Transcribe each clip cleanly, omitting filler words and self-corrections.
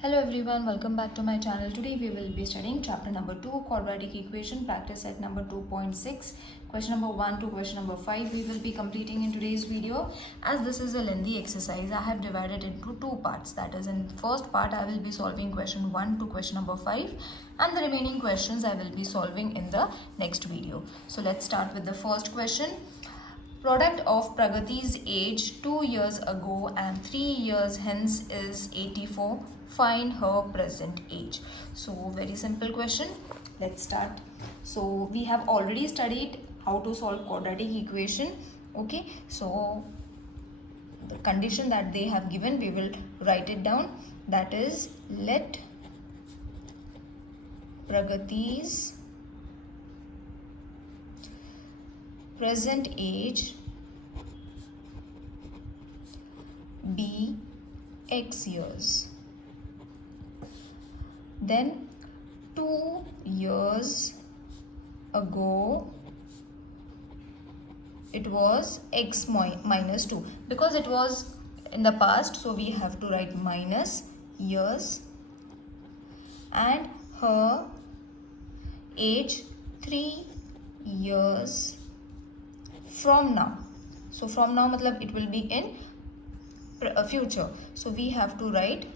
Hello everyone, welcome back to my channel. Today we will be studying chapter number 2, quadratic equation, practice set number 2.6, question number 1 to question number 5 we will be completing in today's video. As this is a lengthy exercise, I have divided into two parts. That is, in first part I will be solving question 1 to question number 5 and the remaining questions I will be solving in the next video. So let's start with the first question. Product of Pragati's age 2 years ago and 3 years hence is 84. Find her present age. So very simple question. Let's start. So we have already studied how to solve quadratic equation. Okay. So the condition that they have given, we will write it down. That is, let Pragati's present age be x years. Then 2 years ago it was x minus 2, because it was in the past, so we have to write minus years, and her age 3 years from now. So from now matlab it will be in future, so we have to write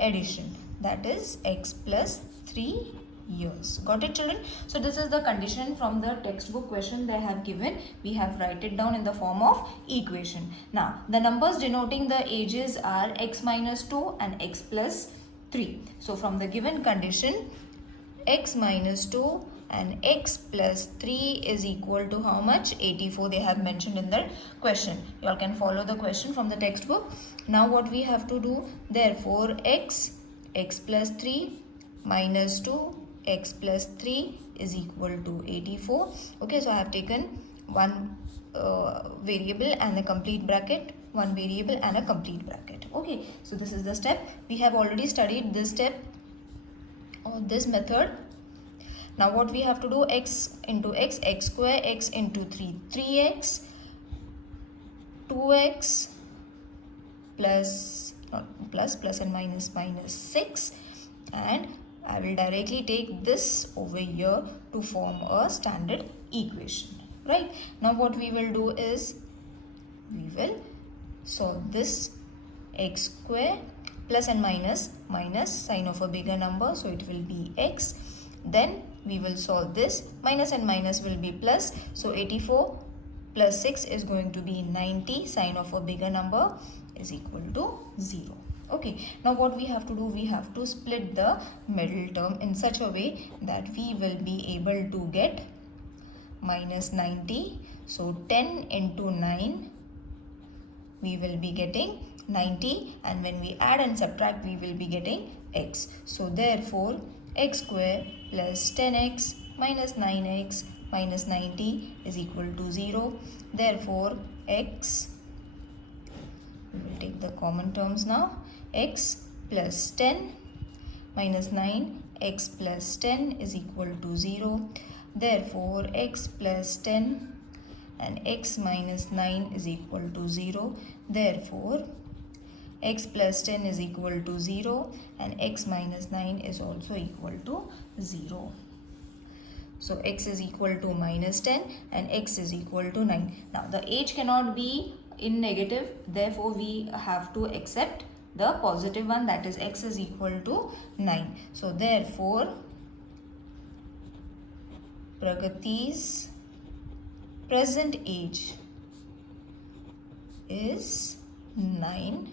addition, that is x plus 3 years. Got it, children? So this is the condition from the textbook question they have given. We have write it down in the form of equation. Now the numbers denoting the ages are x minus 2 and x plus 3. So from the given condition, x minus 2 and x plus 3 is equal to how much? 84 they have mentioned in the question. You all can follow the question from the textbook. Now what we have to do, therefore x plus 3 minus 2 x plus 3 is equal to 84. Okay, so I have taken one variable and a complete bracket, one variable and a complete bracket. Okay, so this is the step. We have already studied this step or this method. Now what we have to do, x into x, x square, x into 3, 3x, 2x plus and minus 6, and I will directly take this over here to form a standard equation. Right, now what we will do is we will solve this x square, plus and minus sign of a bigger number, so it will be x. Then we will solve this, minus and minus will be plus, so 84 plus 6 is going to be 90, sign of a bigger number is equal to 0. Okay, now what we have to do, we have to split the middle term in such a way that we will be able to get minus 90. So 10 into 9, we will be getting 90, and when we add and subtract, we will be getting x. So therefore x square plus 10x minus 9x minus 90 is equal to 0. Therefore x, we will take the common terms now, x plus 10 minus 9, x plus 10 is equal to 0. Therefore x plus 10 and x minus 9 is equal to 0. Therefore x plus 10 is equal to 0 and x minus 9 is also equal to 0. So x is equal to minus 10 and x is equal to 9. Now the age cannot be in negative, therefore we have to accept the positive one, that is x is equal to 9. So therefore Pragati's present age is 9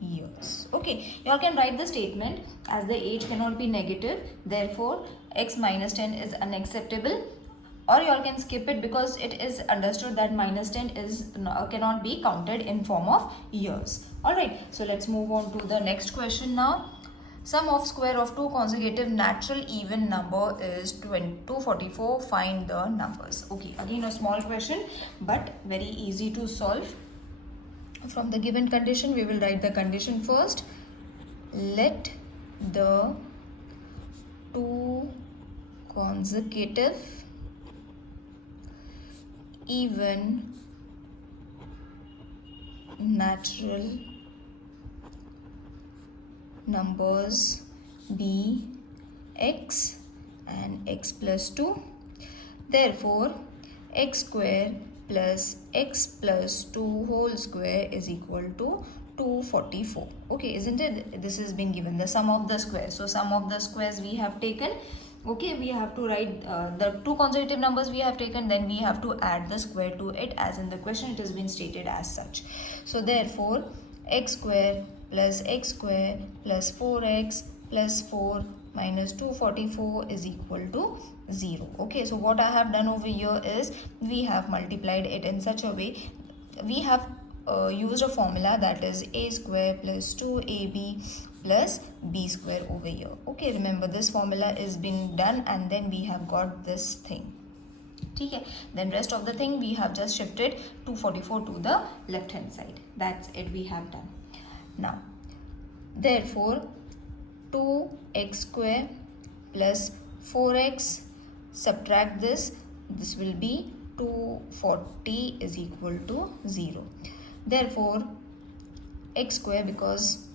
years. Okay, you all can write the statement as the age cannot be negative, therefore x minus 10 is unacceptable, or you all can skip it because it is understood that minus 10 is cannot be counted in form of years. Alright, so let's move on to the next question now. Sum of square of two consecutive natural even number is 244. Find the numbers. Okay, again a small question but very easy to solve. From the given condition, we will write the condition first. Let the two consecutive even natural numbers be x and x plus 2. Therefore, x square plus x plus 2 whole square is equal to 244. Okay, isn't it? This has been given the sum of the squares. So sum of the squares we have taken. Okay, we have to write the two consecutive numbers we have taken, then we have to add the square to it, as in the question it has been stated as such. So therefore, x square plus x square plus 4x plus 4 minus 244 is equal to 0. Okay, so what I have done over here is we have multiplied it in such a way. We have used a formula, that is a square plus 2ab plus b square over here. Okay, remember this formula is been done and then we have got this thing. Okay, then rest of the thing we have just shifted 244 to the left hand side. That's it, we have done. Now, therefore, 2x square plus 4x, subtract this will be 240 is equal to 0. Therefore, x square, because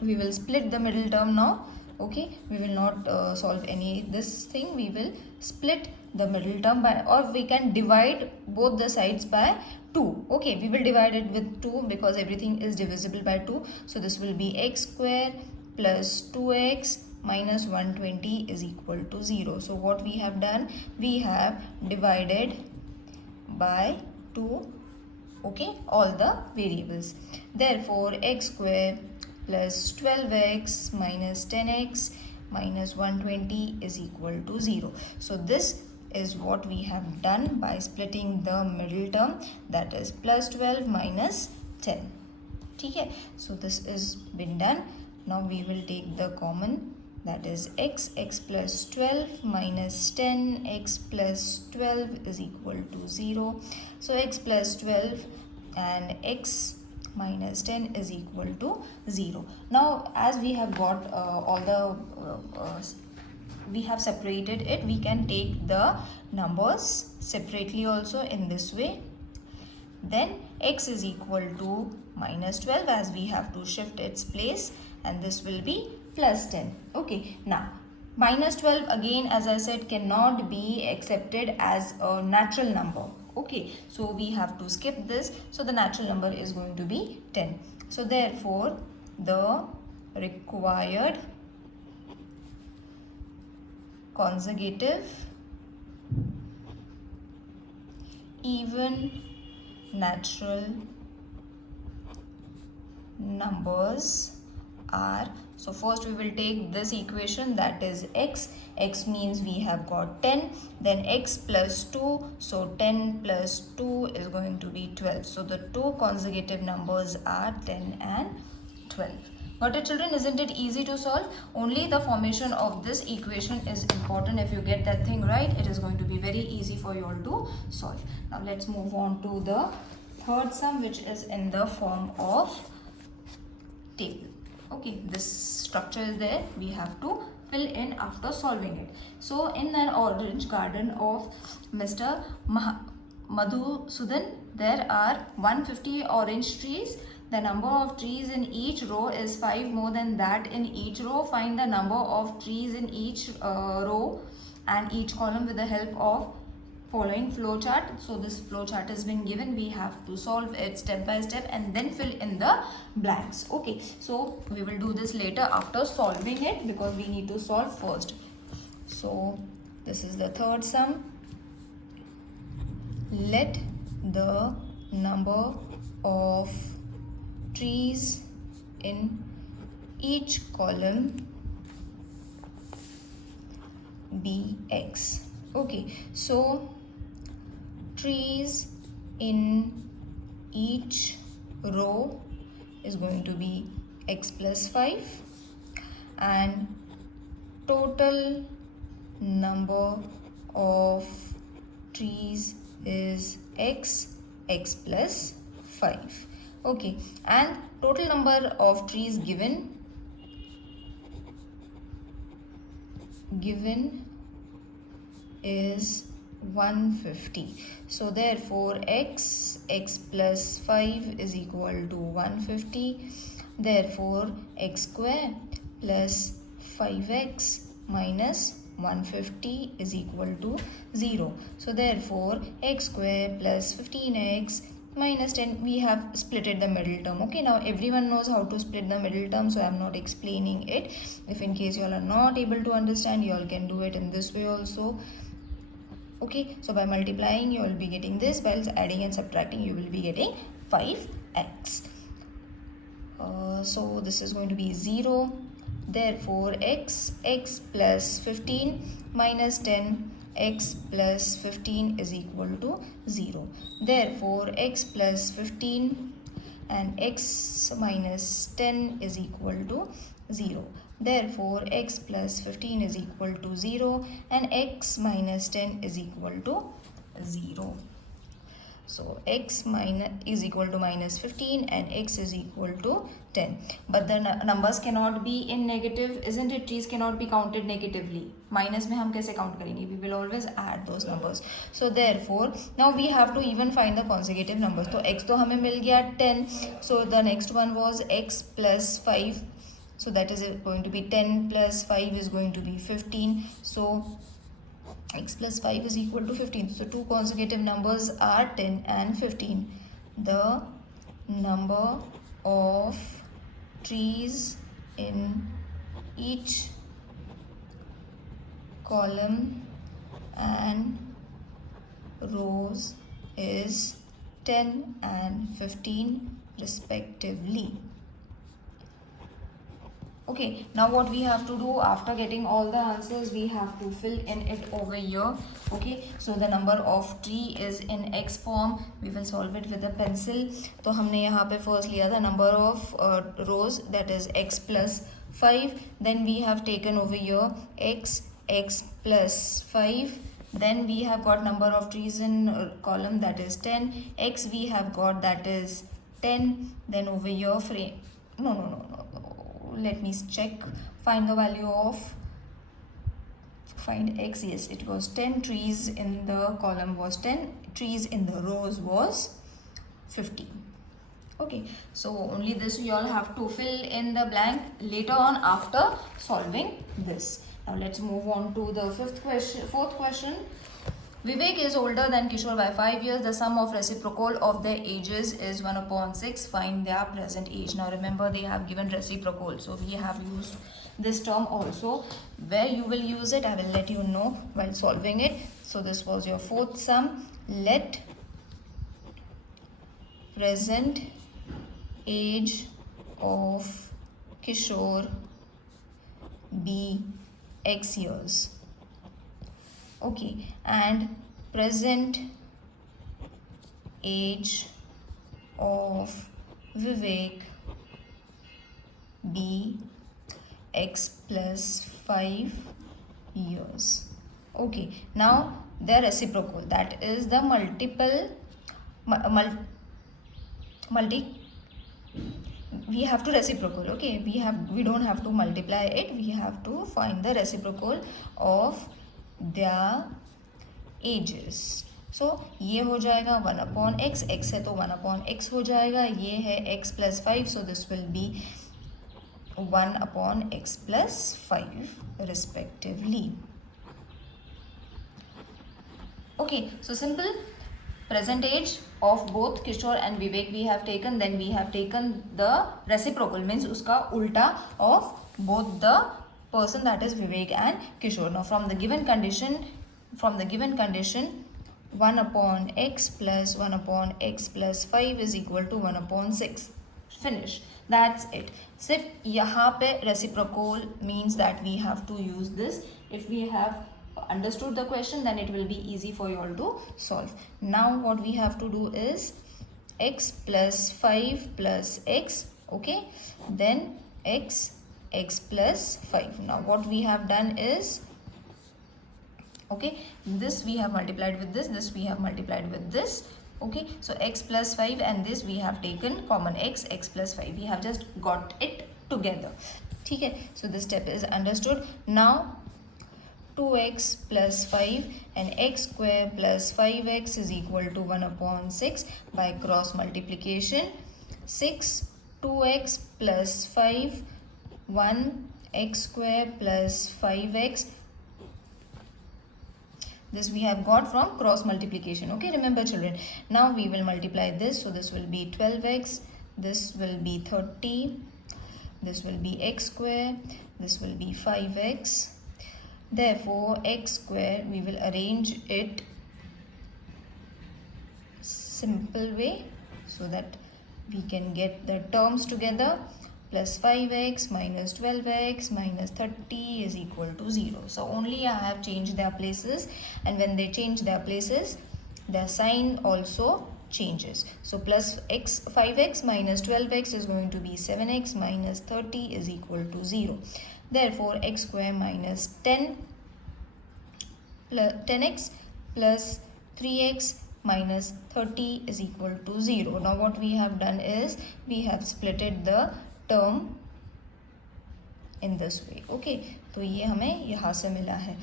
we will split the middle term now. Okay, we will not solve any this thing. We will split the middle term by, or we can divide both the sides by 2. Okay, we will divide it with 2 because everything is divisible by 2. So this will be x square plus 2x minus 120 is equal to 0. So what we have done, we have divided by 2, okay, all the variables. Therefore, x square plus 12x minus 10x minus 120 is equal to 0. So this is what we have done by splitting the middle term, that is plus 12 minus 10. Okay, so this is been done. Now we will take the common, that is x plus 12 minus 10 x plus 12 is equal to 0. So x plus 12 and x minus 10 is equal to 0. Now as we have got all the we have separated it, we can take the numbers separately also in this way. Then x is equal to minus 12 as we have to shift its place, and this will be plus 10. Okay, now minus 12 again, as I said, cannot be accepted as a natural number. Okay, so we have to skip this. So the natural number is going to be 10. So therefore, the required consecutive even natural numbers are, so first we will take this equation, that is x means we have got 10, then x plus 2, so 10 plus 2 is going to be 12. So the two consecutive numbers are 10 and 12. Got it, children? Isn't it easy to solve? Only the formation of this equation is important. If you get that thing right, it is going to be very easy for you all to solve. Now let's move on to the third sum, which is in the form of table. Okay, this structure is there, we have to fill in after solving it. So in an orange garden of Mr. Madhusudan, there are 150 orange trees. The number of trees in each row is 5 more than that in each row. Find the number of trees in each row and each column with the help of following flow chart. So this flow chart has been given, we have to solve it step by step and then fill in the blanks. Okay, so we will do this later after solving it, because we need to solve first. So this is the third sum. Let the number of trees in each column be x. Okay, so trees in each row is going to be x plus 5, and total number of trees is x plus 5. Okay, and total number of trees given is 150. So therefore x plus 5 is equal to 150, Therefore x square plus 5x minus 150 is equal to 0. So therefore x square plus 15x minus 10, we have splitted the middle term. Okay, now everyone knows how to split the middle term, so I am not explaining it. If in case you all are not able to understand, you all can do it in this way also. Okay, so by multiplying you will be getting this, while adding and subtracting you will be getting 5x. So this is going to be 0. Therefore x plus 15 minus 10, x plus 15 is equal to 0. Therefore x plus 15 and x minus 10 is equal to 0. Therefore x plus 15 is equal to 0 and x minus 10 is equal to 0. So x is equal to minus 15 and x is equal to 10. But the numbers cannot be in negative, isn't it? Trees cannot be counted negatively. Minus में हम कैसे count करेंगे? We will always add those numbers. So therefore, now we have to even find the consecutive numbers. तो x तो हमें मिल गया 10. So the next one was x plus 5. So that is going to be 10 plus 5 is going to be 15. So x plus 5 is equal to 15. So two consecutive numbers are 10 and 15. The number of trees in each column and rows is 10 and 15 respectively. Okay, now what we have to do after getting all the answers, we have to fill in it over here. Okay, so the number of tree is in x form. We will solve it with a pencil. तो हमने यहाँ पे first लिया था number of rows, that is x plus 5. Then we have taken over here x plus 5. Then we have got number of trees in column, that is 10. X we have got, that is 10. Then over here let me check. Find the value of, find x. Yes, it was 10. Trees in the column was 10. Trees in the rows was 15. Okay, so only this you all have to fill in the blank later on after solving this. Now let's move on to the fourth question. Vivek is older than Kishore by 5 years. The sum of reciprocal of their ages is 1/6. Find their present age. Now remember, they have given reciprocal, so we have used this term also. Where you will use it, I will let you know while solving it. So this was your fourth sum. Let present age of Kishore be x years. Okay, and present age of Vivek be x plus 5 years. Okay, now the reciprocal, that is the we have to reciprocal. Okay, we don't have to multiply it, we have to find the reciprocal of their ages. So ये हो जाएगा 1/x, x है तो 1/x हो जाएगा, ये है x plus 5, so this will be 1/x plus 5 respectively. Okay, so simple. Present age of both Kishore and Vivek we have taken, then we have taken the reciprocal, means उसका उल्टा of both the person, that is Vivek and Kishore. Now from the given condition 1/x plus 1/x plus 5 is equal to 1/6. Finish. That's it. सिर्फ यहाँ पे reciprocal means that we have to use this. If we have understood the question, then it will be easy for you all to solve. Now what we have to do is x plus 5 plus x. Okay, then x plus 5. Now what we have done is, okay, this we have multiplied with this we have multiplied with this. Okay, so x plus 5 and this we have taken common, x plus 5, we have just got it together. Okay, so this step is understood. Now 2x plus 5 and x square plus 5x is equal to 1/6 by cross multiplication. 2x plus 5, 1 x square plus 5x. This we have got from cross multiplication. Okay, remember children. Now we will multiply this. So this will be 12x. This will be 30. This will be x square. This will be 5x. Therefore, x square, we will arrange it simple way so that we can get the terms together. Plus 5x minus 12x minus 30 is equal to 0. So only I have changed their places, and when they change their places, their sign also changes. So plus 5x minus 12x is going to be 7x minus 30 is equal to 0. Therefore, x square minus 10x plus 3x minus 30 is equal to 0. Now what we have done is we have splitted the term in this way. Okay, तो ये हमें यहाँ से मिला है.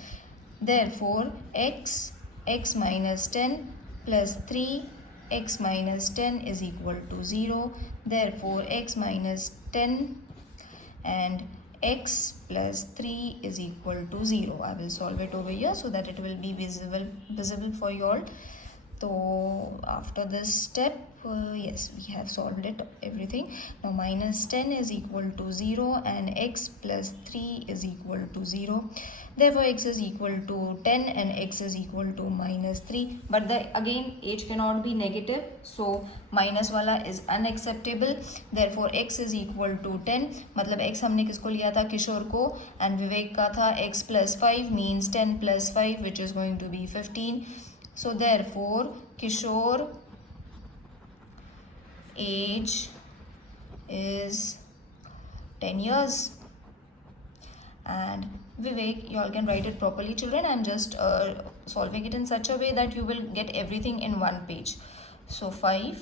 Therefore, x minus 10 plus 3x minus 10 is equal to 0. Therefore, x minus 10 and x plus 3 is equal to 0. I will solve it over here so that it will be visible for you all. So after this step, yes, we have solved it everything. Now minus 10 is equal to 0 and x plus 3 is equal to 0. Therefore x is equal to 10 and x is equal to minus 3. But again h cannot be negative, so minus wala is unacceptable. Therefore x is equal to 10. मतलब x हमने किसको लिया था, किशोर को, and विवेक का था x plus 5 means 10 plus 5 which is going to be 15. So therefore, Kishore age is 10 years. And Vivek, you all can write it properly, children. I'm just solving it in such a way that you will get everything in one page. So 5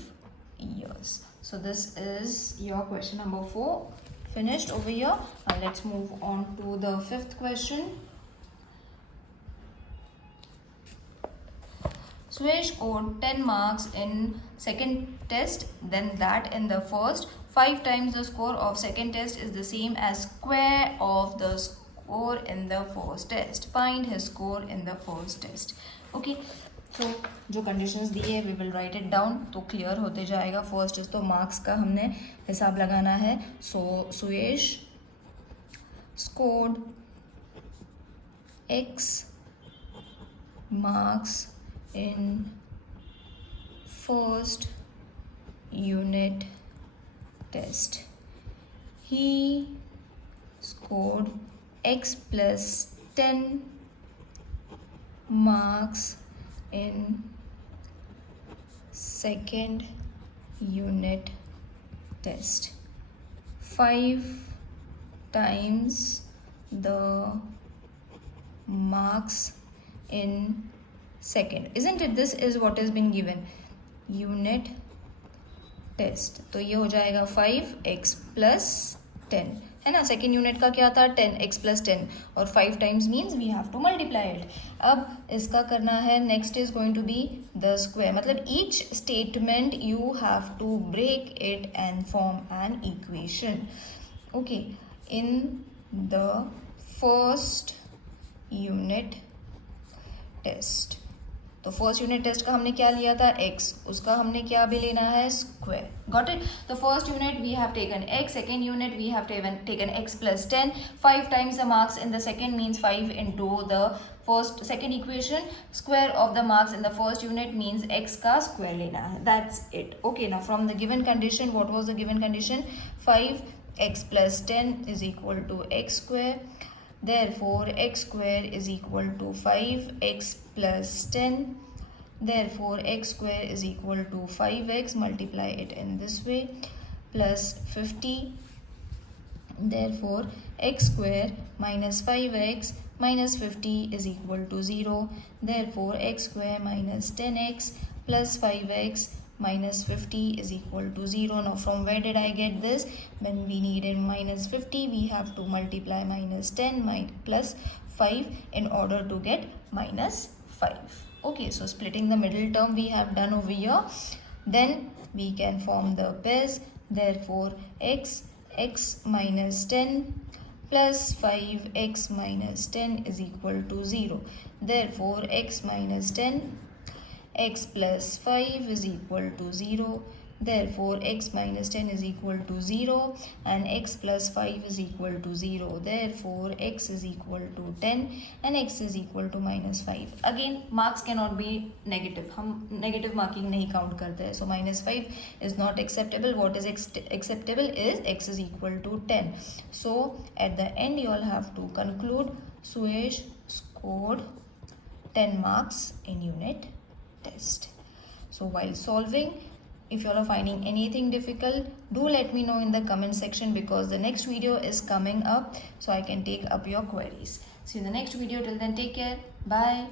years. So this is your question number 4 finished over here. Now let's move on to the 5th question. Suresh scored 10 marks in second test, then that in the first. 5 times the score of second test is the same as square of the score in the first test. Find his score in the first test. Okay, so जो conditions दिए हैं we will write it down तो clear होते जाएगा. First is तो marks का हमने हिसाब लगाना है. So Suresh scored X marks in first unit test. He scored X plus 10 marks in second unit test. 5 times the marks in second. Isn't it? This is what has been given. Unit test. तो ये हो जाएगा 5x plus 10 है ना. Second unit का क्या था 10x plus 10 और 5 times means we have to multiply it. अब इसका करना है next is going to be the square. मतलब each statement you have to break it and form an equation. Okay, in the first unit test. तो first unit test का हमने क्या लिया था x, उसका हमने क्या भी लेना है स्क्वायर. Got it. तो first unit we have taken x, second unit we have taken x plus 10. 5 times the marks in the second means 5 into the second equation. Square of the marks in the first unit means x का square लेना है. That's it. Okay, now from the given condition, what was the given condition? 5x plus 10 is equal to x square. Therefore, x square is equal to 5x plus 10. Therefore, x square is equal to 5x. Multiply it in this way. Plus 50. Therefore, x square minus 5x minus 50 is equal to 0. Therefore, x square minus 10x plus 5x minus 50 is equal to 0. Now from where did I get this? When we needed minus 50, we have to multiply minus 10 plus 5 in order to get minus 5. Okay, so splitting the middle term we have done over here. Then we can form the pairs. Therefore, x x minus 10 plus 5x minus 10 is equal to 0. Therefore, x minus 10 x plus 5 is equal to 0. Therefore, x minus 10 is equal to 0 and x plus 5 is equal to 0. Therefore, x is equal to 10 and x is equal to minus 5. Again, marks cannot be negative. हम negative marking नहीं count करते हैं. So, minus 5 is not acceptable. What is acceptable is x is equal to 10. So, at the end, you all have to conclude Suyesh scored 10 marks in unit test. So while solving, if you all are finding anything difficult, do let me know in the comment section, because the next video is coming up, so I can take up your queries. See you in the next video. Till then, take care. Bye.